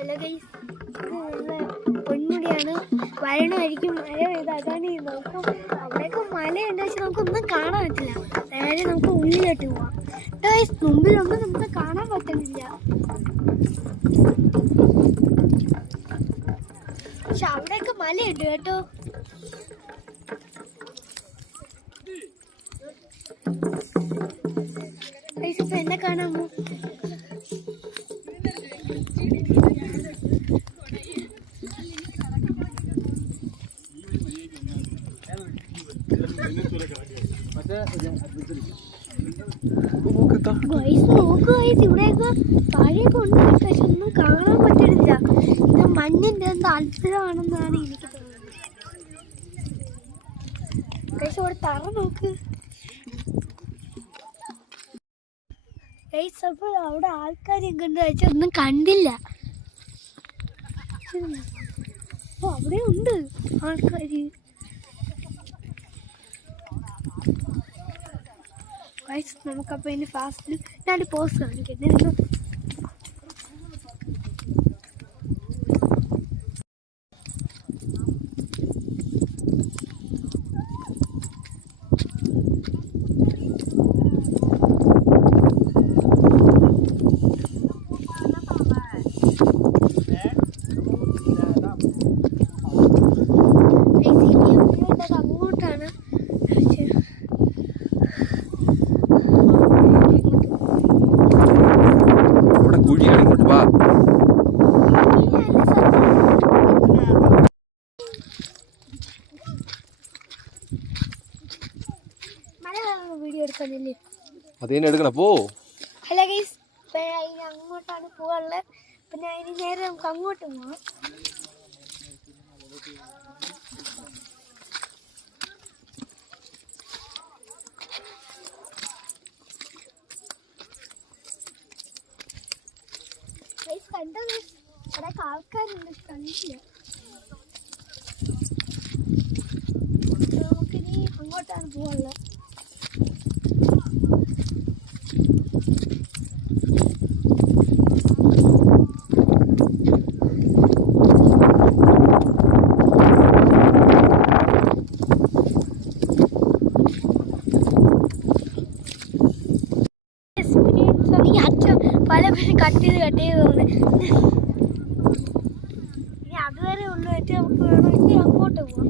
Hello guys, പൊന്മുടിയാണ്. വരണമായിരിക്കും മഴ പെയ്ത്. അതാണ് നോക്കും, അവിടെയൊക്കെ മലയുണ്ട്, പക്ഷെ നമുക്കൊന്നും കാണാൻ പറ്റില്ല. നേരെ നമുക്ക് ഉള്ളിലോട്ട് പോവാം. ഗൈസ്, മുമ്പിലൊന്നും നമുക്ക് കാണാൻ പറ്റുന്നില്ല. പക്ഷെ അവിടെയൊക്കെ മലയുണ്ട് കേട്ടോ. ഗൈസ്, ഇപ്പൊ എന്നെ കാണാമോ? ഇവിടെയൊക്കെ താഴെയൊക്കെ ഉണ്ട്, പക്ഷെ ഒന്നും കാണാൻ പറ്റണില്ല. ഇത് മണ്ണിന്റെ എന്തോ അത്ഭുതമാണെന്നാണ് എനിക്ക് തോന്നുന്നത്. പക്ഷെ ഇവിടെ തറ നോക്ക്. അപ്പോൾ അവിടെ ആൾക്കാരൊക്കെ ഉണ്ട്, പക്ഷെ ഒന്നും കണ്ടില്ല. അപ്പോൾ അവിടെ ഉണ്ട് ആൾക്കാർ. നമുക്കപ്പോൾ ഇനി ഫാസ്റ്റിൽ ഞാൻ പോസ്റ്റ് കാണിക്കാം. അങ്ങോട്ടാണ്. വീഡിയോ എടുക്കാനല്ലേ അതേനെ എടുക്കണം. പോ. ഹലോ ഗൈസ്, ഇനി അങ്ങോട്ടാണ് പോവാനുള്ളത്. പിന്നെ അതിന് നേരെ നമുക്ക് അങ്ങോട്ട് പോവാം. കണ്ടോ, അവിടെ ആൾക്കാരുണ്ട്, കണ്ടില്ല. നമുക്കിനി അങ്ങോട്ടാണ് പോവാനുള്ളത്. പല കട്ട് ചെയ്ത് പോകുന്നത്. ഇനി അതുവരെ ഉള്ളു. നമുക്ക് വേണമെങ്കിൽ അങ്ങോട്ട് പോവാം.